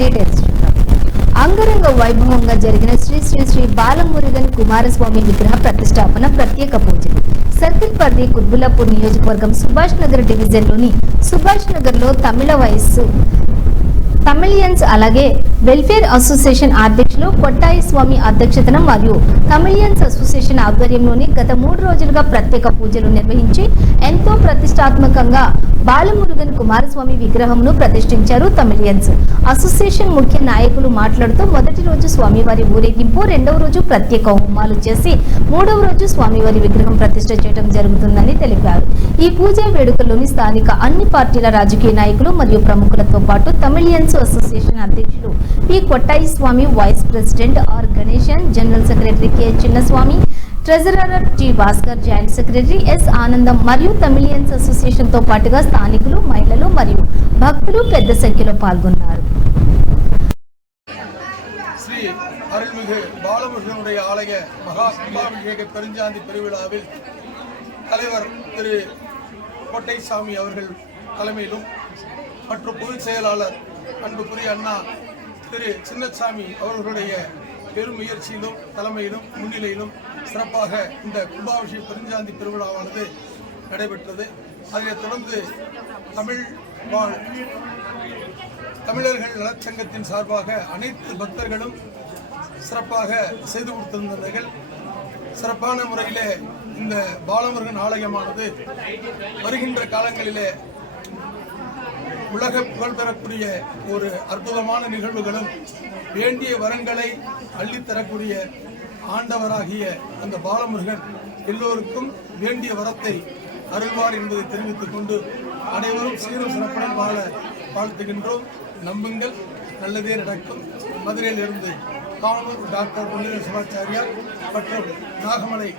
Details చూద్దాం. అంగరంగ వైభవంగా జరిగిన శ్రీ శ్రీ శ్రీ బాలమురుగన్ కుమారస్వామి విగ్రహ ప్రతిష్టాపన ప్రత్యేక పూజలు. సర్కిల్ పరిధి కుత్బుల్లాపూర్ నియోజకవర్గం సుభాష్ నగర్ డివిజన్లోని సుభాష్ నగర్లో తమిళియన్స్ అలాగే వెల్ఫేర్ అసోసియేషన్ అధ్యక్షులు కొట్టాయి స్వామి అధ్యక్షతన మరియు తమిళియన్స్ అసోసియేషన్ ఆధ్వర్యంలోని గత 3 రోజులుగా ప్రత్యేక పూజలు నిర్వహించి ఎంతో ప్రతిష్టాత్మకంగా బాలమురుగన్ కుమారస్వామి విగ్రహంను ప్రతిష్ఠించారు. తమిళియన్స్ అసోసియేషన్ ముఖ్య నాయకులు మాట్లాడుతూ మొదటి రోజు స్వామివారి ఊరేగింపు, రెండవ రోజు ప్రత్యేక హోమాలు చేసి మూడవ రోజు స్వామివారి విగ్రహం ప్రతిష్ఠ చేయడం జరుగుతుందని తెలిపారు. ఈ పూజా వేడుకల్లోని స్థానిక అన్ని పార్టీల రాజకీయ నాయకులు మరియు ప్రముఖులతో పాటు తమిళియన్స్ అసోసియేషన్ అధ్యక్షులు P Kottai Swamy, vice president R Ganesan, general secretary K Chinnaswamy, treasurer T Bhaskar, joint secretary S Anandam మరియు తమిళియన్స్ అసోసియేషన్ తో పాటుగా స్థానికులు, మహిళలు మరియు భక్తులు పెద్ద సంఖ్యలో పాల్గొన్నారు. ஸ்ரீ அருள்மிகு பாலமுருகனுடைய ஆலய மகா கும்பாபிஷேக பெருஞ்சாந்தி பெருவிழாவில் தலைவர் திரு கோட்டைசாமி அவர்கள் தலைமையிலும் மற்றும் பொதுச் செயலாளர் அன்புக்குரிய அண்ணா திரு சின்னசாமி அவர்களுடைய பெரும் முயற்சியிலும் தலைமையிலும் முன்னிலையிலும் சிறப்பாக இந்த கும்பாபிஷேக பெருஞ்சாந்தி பெருவிழாவானது நடைபெற்றது. அதைத் தொடர்ந்து தமிழர்கள் நலச்சங்கத்தின் சார்பாக அனைத்து பக்தர்களும் சிறப்பாக செய்து கொடுத்திருந்தார்கள். சிறப்பான முறையிலே இந்த பாலமுருகன் ஆலயமானது வருகின்ற காலங்களிலே உலக புகழ் பெறக்கூடிய ஒரு அற்புதமான நிகழ்வுகளும் வேண்டிய வரங்களை அள்ளித்தரக்கூடிய ஆண்டவராகிய அந்த பாலமுருகன் எல்லோருக்கும் வேண்டிய வரத்தை அருள்வார் என்பதை தெரிவித்துக் கொண்டு அனைவரும் சீரும் சிறப்புடன் வாழ வாழ்த்துகின்றோம். நம்புங்கள், நல்லதே நடக்கும். மதுரையிலிருந்து காமூர் டாக்டர் பொன்னியின் சிவாச்சாரியார் மற்றும் நாகமலை